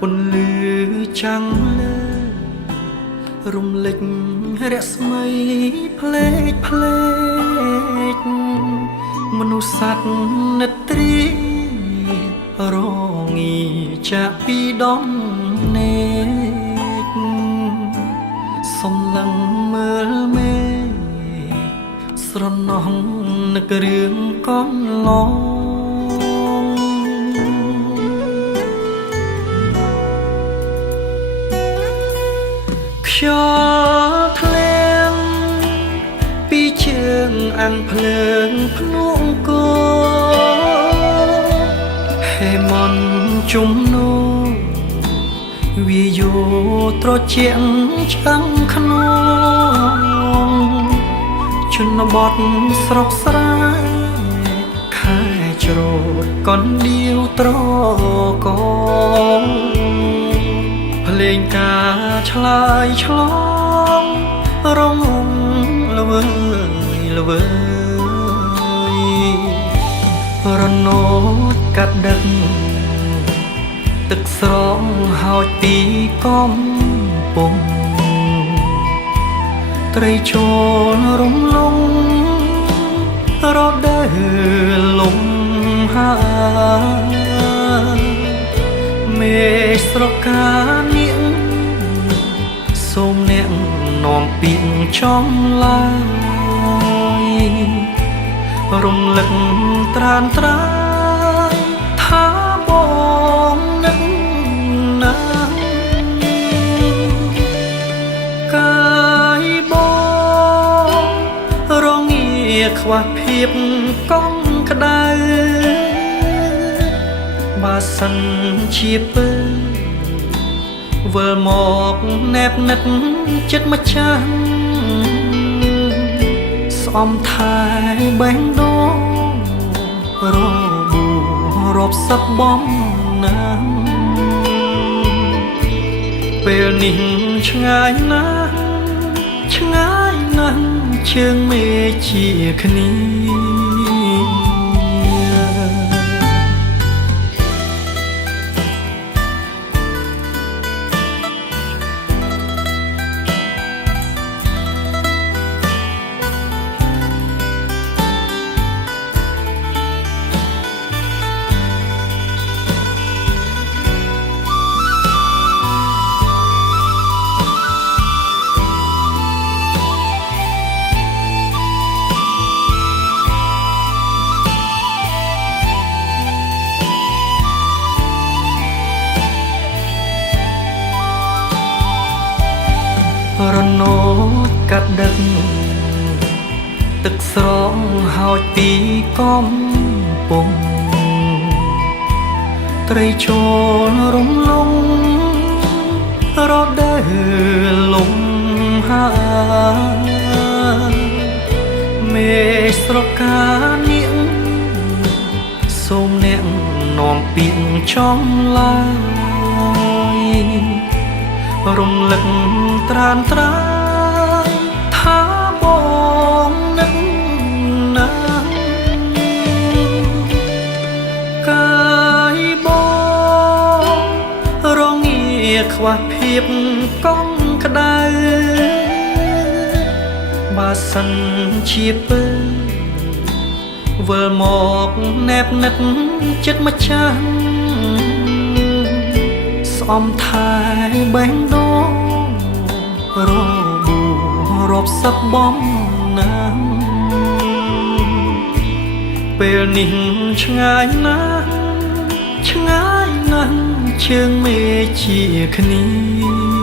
ពន្លឺចាំងលើរំលេចរស្មីផ្លេកផ្លេកមនុស្សសត្វនិទ្រីរងាចាក់ពីដំណេកសំឡឹងមើលមេស្រណោះនឹករឿងកន្លងខ្យល់ធ្លាក់ពីជើងអាំងភ្លើងភ្នំគោហេមន់ជុំនោវាយោត្រជាក់ឆ្អឹងក្នុងជនបទស្រុកស្រែខែច្រូតកនដៀវត្រកងភ្លេងការឆ្លើយឆ្លងរងល្វើយល្វើយរណូតកាត់ដឹកទឹកស្រងហោចទីកំពង់ត្រីចូលរំលងរដូវលំហាមេស្រកានាងសូមអ្នកនាំពីងចំឡាយរំលឹកត្រានត្រាយថាបងនឹកណាកាយបងរងាខ្វះភាពកង់ក្ដៅបើសិនជាពើវិលមកណែបនិតចិត្តម្ចាស់ស្អំថែបេះដូងរបួរាប់សឹកបំណាំពេលនេះឆ្ងាយណាស់ឆ្ងាយណាស់ជើងមេជាគ្នារណូតកាត់ដឹកទឹកស្រងហោចទីកំពង់ត្រីចូលរំលងរដូវលំហាមេស្រកានាងសូមអ្នកនាំពីងចំឡាយរំលឹកត្រានត្រាយថាបងនឹកណាកាយបងរងាខ្វះភាពកង់ក្ដៅបើសិនជាពើវិលមកណែបនិតចិត្តម្ចាស់ស្អំថែបេះដូងរបួរាប់សឹកបំណាំពេលនេះឆ្ងាយណាស់ឆ្ងាយណាស់ជើងមេជាគ្នា